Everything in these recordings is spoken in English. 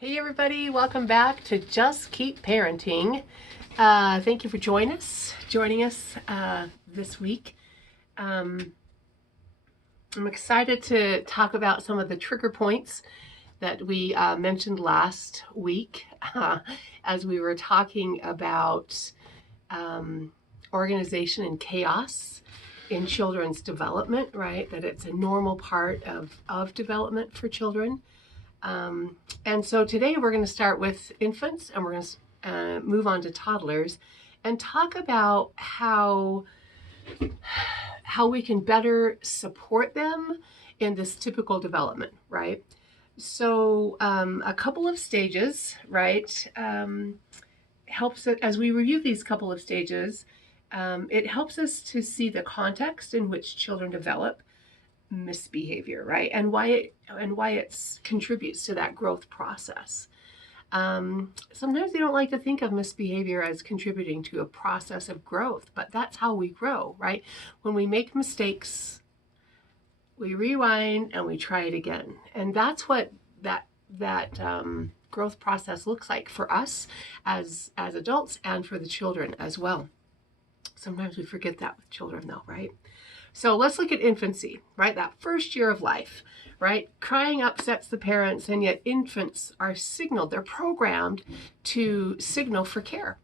Hey everybody, welcome back to Just Keep Parenting. Thank you for joining us this week. I'm excited to talk about some of the trigger points that we mentioned last week as we were talking about organization and chaos in children's development, right? That it's a normal part of development for children. And so today we're going to start with infants and we're going to move on to toddlers and talk about how we can better support them in this typical development, right? So a couple of stages, right, helps it, as we review these couple of stages, it helps us to see the context in which children develop misbehavior, right? And why it contributes to that growth process. Sometimes we don't like to think of misbehavior as contributing to a process of growth, but that's how we grow, right? When we make mistakes, we rewind and we try it again. And that's what that growth process looks like for us as adults and for the children as well. Sometimes we forget that with children though, right? So let's look at infancy, right? That first year of life, right? Crying upsets the parents, and yet infants are signaled, they're programmed to signal for care.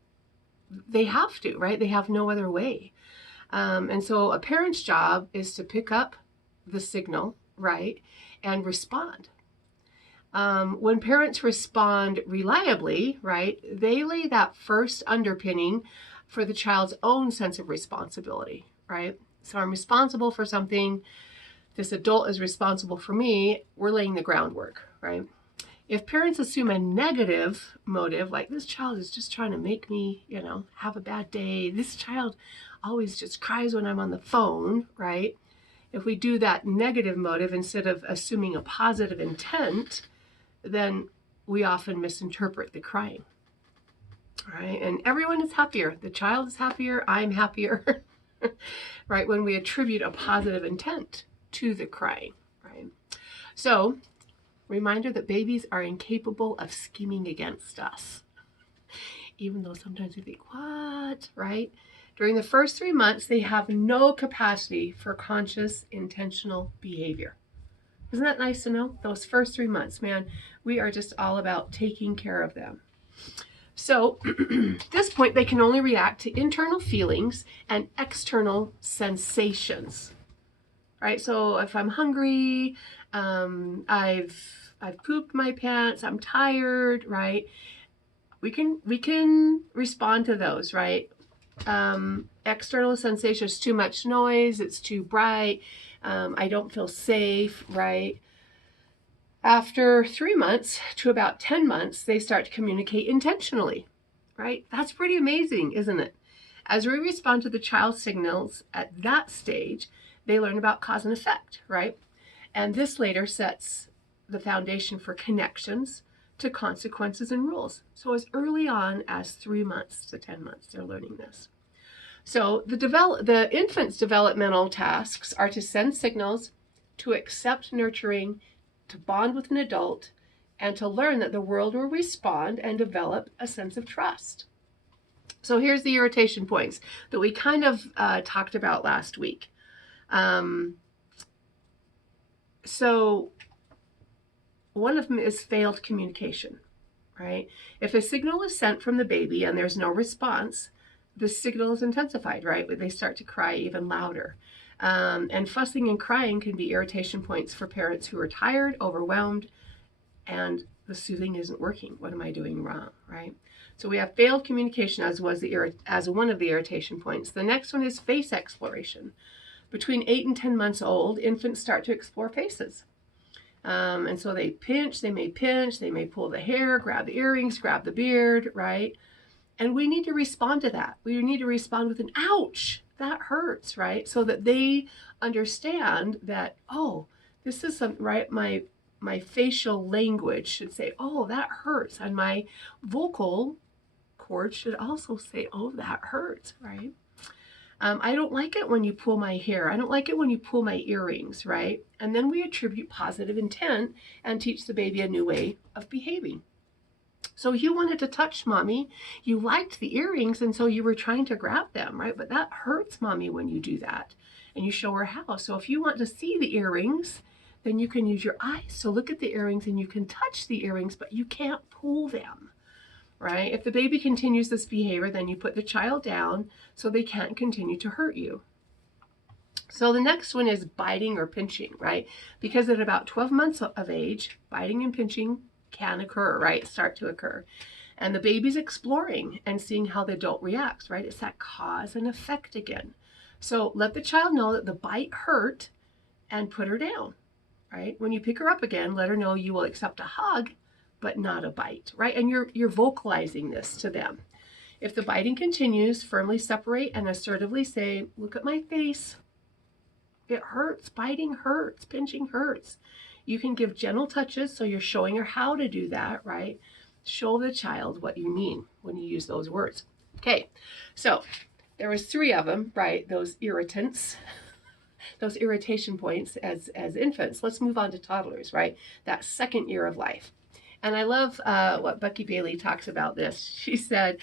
They have to, right? They have no other way. And so a parent's job is to pick up the signal, right? And respond. When parents respond reliably, right? They lay that first underpinning for the child's own sense of responsibility, right? So I'm responsible for something. This adult is responsible for me. We're laying the groundwork, right? If parents assume a negative motive, like this child is just trying to make me, have a bad day. This child always just cries when I'm on the phone, right? If we do that negative motive instead of assuming a positive intent, then we often misinterpret the crying, right? And everyone is happier. The child is happier. I'm happier. Right, when we attribute a positive intent to the crying, right? So, reminder that babies are incapable of scheming against us, even though sometimes we think, what, right? During the first 3 months, they have no capacity for conscious, intentional behavior. Isn't that nice to know? Those first 3 months, man, we are just all about taking care of them. So at this point, they can only react to internal feelings and external sensations, right? So if I'm hungry, I've pooped my pants, I'm tired, right? We can respond to those, right? External sensations, too much noise, it's too bright, I don't feel safe, right? After 3 months to about 10 months, they start to communicate intentionally, right? That's pretty amazing, isn't it? As we respond to the child's signals at that stage, they learn about cause and effect, right? And this later sets the foundation for connections to consequences and rules. So as early on as 3 months to 10 months, they're learning this. So the infant's developmental tasks are to send signals, to accept nurturing, to bond with an adult, and to learn that the world will respond and develop a sense of trust. So here's the irritation points that we kind of talked about last week. So one of them is failed communication, right? If a signal is sent from the baby and there's no response, the signal is intensified, right? They start to cry even louder. And fussing and crying can be irritation points for parents who are tired, overwhelmed, and the soothing isn't working. What am I doing wrong, right? So we have failed communication as one of the irritation points. The next one is face exploration. Between 8 and 10 months old, infants start to explore faces. And so they may pull the hair, grab the earrings, grab the beard, right? And we need to respond to that. We need to respond with an ouch. That hurts, right? So that they understand that, oh, this is right. My facial language should say, oh, that hurts. And my vocal cord should also say, oh, that hurts, right? I don't like it when you pull my hair. I don't like it when you pull my earrings, right? And then we attribute positive intent and teach the baby a new way of behaving. So you wanted to touch mommy, you liked the earrings, and so you were trying to grab them, right? But that hurts mommy when you do that, and you show her how. So if you want to see the earrings, then you can use your eyes to look at the earrings, and you can touch the earrings, but you can't pull them, right? If the baby continues this behavior, then you put the child down so they can't continue to hurt you. So the next one is biting or pinching, right? Because at about 12 months of age, biting and pinching can occur, right? Start to occur. And the baby's exploring and seeing how the adult reacts, right? It's that cause and effect again. So let the child know that the bite hurt and put her down, right? When you pick her up again, let her know you will accept a hug, but not a bite, right? And you're vocalizing this to them. If the biting continues, firmly separate and assertively say, look at my face. It hurts. Biting hurts. Pinching hurts. You can give gentle touches, so you're showing her how to do that, right? Show the child what you mean when you use those words. Okay, so there was 3 of them, right? Those irritants, those irritation points as infants. Let's move on to toddlers, right? That second year of life. And I love what Bucky Bailey talks about this. She said,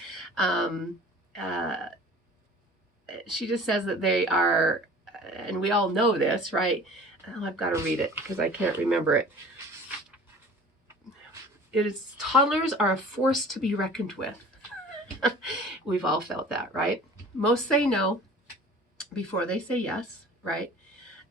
she just says that they are, and we all know this, right? Oh, I've got to read it because I can't remember it. It is, toddlers are a force to be reckoned with. We've all felt that, right? Most say no before they say yes, right?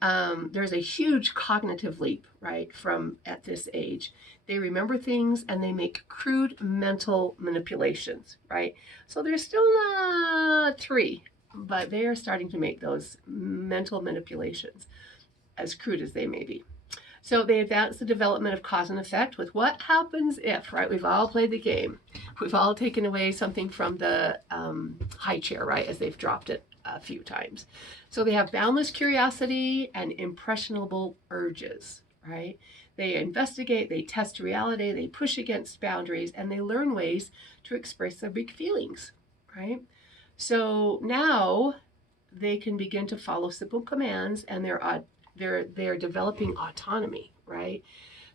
There's a huge cognitive leap, right, from at this age. They remember things and they make crude mental manipulations, right? So they're still not 3, but they are starting to make those mental manipulations, as crude as they may be. So they advance the development of cause and effect with what happens if, right? We've all played the game. We've all taken away something from the high chair, right, as they've dropped it a few times. So they have boundless curiosity and impressionable urges, right? They investigate, they test reality, they push against boundaries, and they learn ways to express their big feelings, right? So now they can begin to follow simple commands, and they're developing autonomy, right?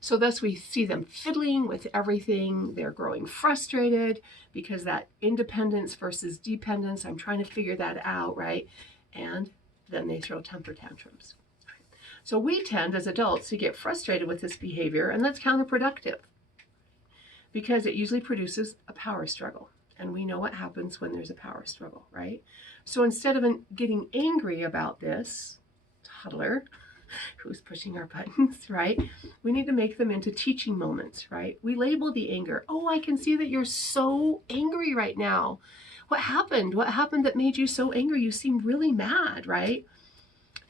So thus we see them fiddling with everything. They're growing frustrated because that independence versus dependence, I'm trying to figure that out, right? And then they throw temper tantrums. So we tend as adults to get frustrated with this behavior, and that's counterproductive because it usually produces a power struggle. And we know what happens when there's a power struggle, right? So instead of getting angry about this toddler who's pushing our buttons, right? We need to make them into teaching moments, right? We label the anger. Oh, I can see that you're so angry right now. What happened? What happened that made you so angry? You seem really mad, right?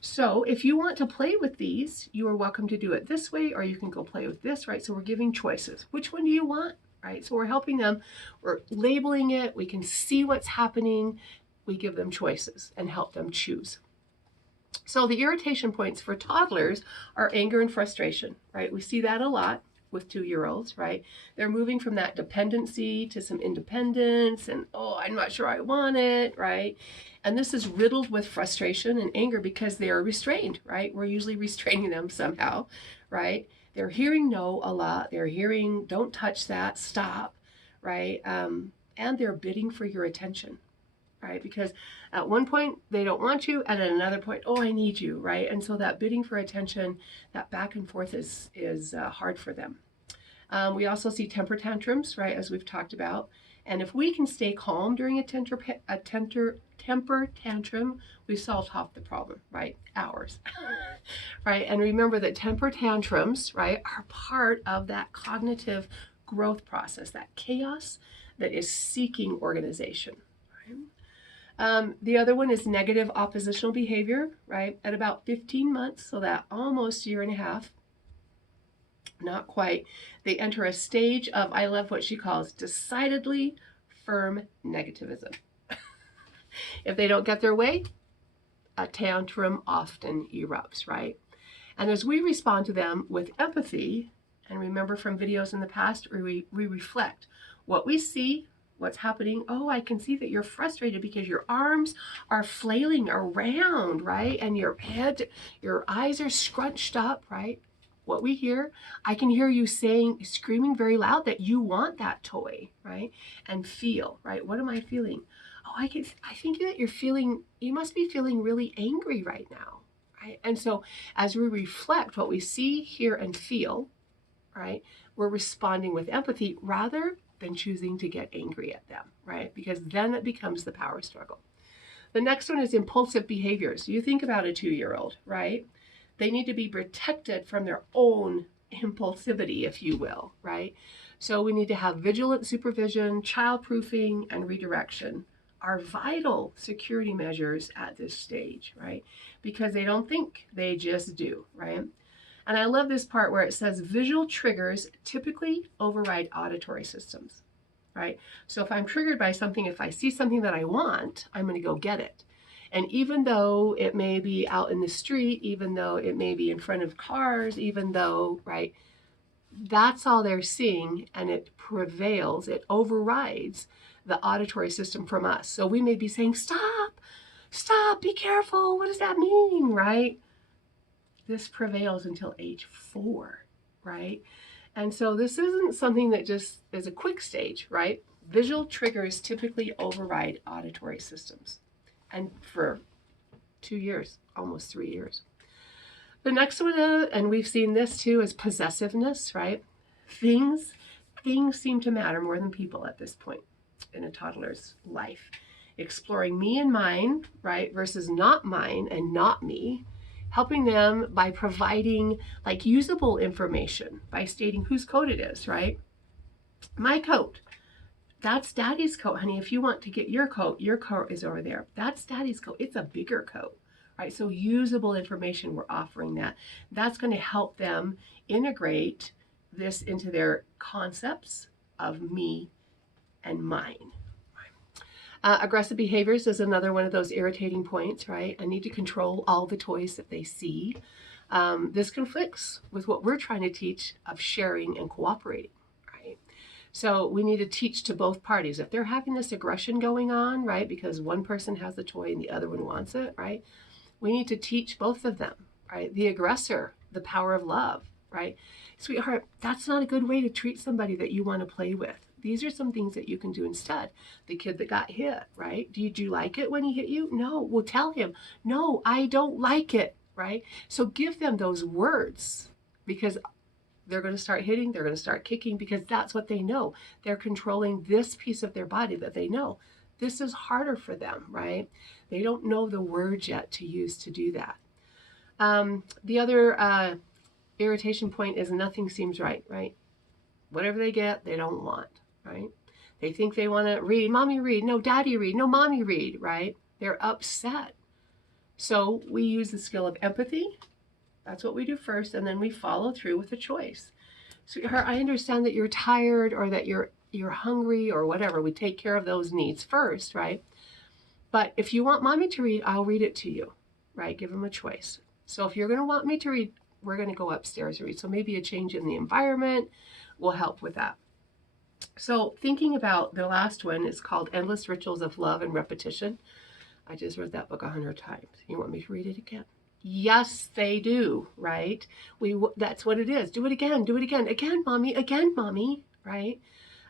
So if you want to play with these, you are welcome to do it this way, or you can go play with this, right? So we're giving choices. Which one do you want, right? So we're helping them. We're labeling it. We can see what's happening. We give them choices and help them choose. So the irritation points for toddlers are anger and frustration, right? We see that a lot with 2-year-olds, right? They're moving from that dependency to some independence and, oh, I'm not sure I want it, right? And this is riddled with frustration and anger because they are restrained, right? We're usually restraining them somehow, right? They're hearing no a lot. They're hearing, don't touch that, stop, right? And they're bidding for your attention, right? Because at one point they don't want you, and at another point, oh, I need you, right? And so that bidding for attention, that back and forth is hard for them. We also see temper tantrums, right, as we've talked about. And if we can stay calm during a temper tantrum, we solve half the problem, right? Ours, right? And remember that temper tantrums, right, are part of that cognitive growth process, that chaos that is seeking organization. The other one is negative oppositional behavior, right? At about 15 months, so that almost year and a half, not quite, they enter a stage of, I love what she calls, decidedly firm negativism. If they don't get their way, a tantrum often erupts, right? And as we respond to them with empathy, and remember from videos in the past, we reflect what we see, what's happening. Oh, I can see that you're frustrated because your arms are flailing around, right? And your head, your eyes are scrunched up, right? what we hear. I can hear you screaming very loud that you want that toy, right? And feel, right? What am I feeling? Oh, I think that you must be feeling really angry right now, right? And so as we reflect what we see, hear, and feel, right, we're responding with empathy rather than choosing to get angry at them, right? Because then it becomes the power struggle. The next one is impulsive behaviors. You think about a 2-year-old, right? They need to be protected from their own impulsivity, if you will, right? So we need to have vigilant supervision, child-proofing, and redirection are vital security measures at this stage, right? Because they don't think, they just do, right? And I love this part where it says visual triggers typically override auditory systems, right? So if I'm triggered by something, if I see something that I want, I'm going to go get it. And even though it may be out in the street, even though it may be in front of cars, even though, right, that's all they're seeing, and it prevails, it overrides the auditory system from us. So we may be saying, stop, stop, be careful. What does that mean, right? This prevails until age 4, right? And so this isn't something that just is a quick stage, right? Visual triggers typically override auditory systems. And for 2 years, almost 3 years. The next one, and we've seen this too, is possessiveness, right? Things seem to matter more than people at this point in a toddler's life. Exploring me and mine, right, versus not mine and not me. Helping them by providing like usable information, by stating whose coat it is, right? My coat. That's daddy's coat, honey. If you want to get your coat is over there. That's daddy's coat. It's a bigger coat, right? So usable information, we're offering that. That's going to help them integrate this into their concepts of me and mine. Aggressive behaviors is another one of those irritating points, right? I need to control all the toys that they see. This conflicts with what we're trying to teach of sharing and cooperating, right? So we need to teach to both parties. If they're having this aggression going on, right, because one person has the toy and the other one wants it, right, we need to teach both of them, right? The aggressor, the power of love, right? Sweetheart, that's not a good way to treat somebody that you want to play with. These are some things that you can do instead. The kid that got hit, right? Did you like it when he hit you? No. Well, tell him, no, I don't like it, right? So give them those words, because they're going to start hitting, they're going to start kicking, because that's what they know. They're controlling this piece of their body that they know. This is harder for them, right? They don't know the words yet to use to do that. The other irritation point is nothing seems right, right? Whatever they get, they don't want, right? They think they want to read, mommy read, no daddy read, no mommy read, right? They're upset. So we use the skill of empathy. That's what we do first, and then we follow through with a choice. Sweetheart, I understand that you're tired or that you're hungry or whatever. We take care of those needs first, right? But if you want mommy to read, I'll read it to you, right? Give them a choice. So if you're going to want me to read, we're going to go upstairs and read. So maybe a change in the environment will help with that. So thinking about the last one is called Endless Rituals of Love and Repetition. I just read that book 100 times. You want me to read it again? Yes, they do, right? That's what it is. Do it again, again, mommy, right?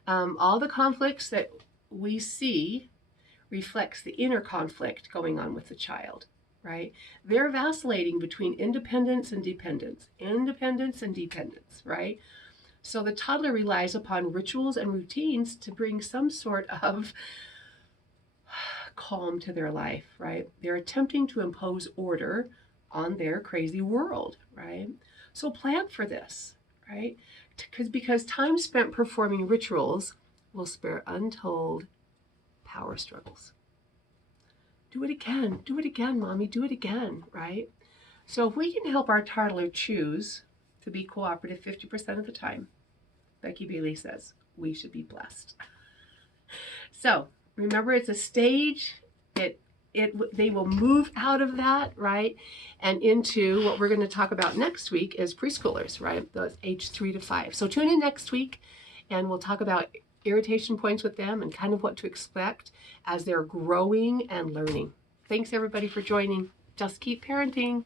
All the conflicts that we see reflects the inner conflict going on with the child, right? They're vacillating between independence and dependence, right? So the toddler relies upon rituals and routines to bring some sort of calm to their life, right? They're attempting to impose order on their crazy world, right? So plan for this, right? Because time spent performing rituals will spare untold power struggles. Do it again, mommy, do it again, right? So if we can help our toddler choose to be cooperative 50% of the time, Becky Bailey says, we should be blessed. So remember, it's a stage. They will move out of that, right, and into what we're going to talk about next week is preschoolers, right, those age 3 to 5. So tune in next week, and we'll talk about irritation points with them and kind of what to expect as they're growing and learning. Thanks, everybody, for joining. Just keep parenting.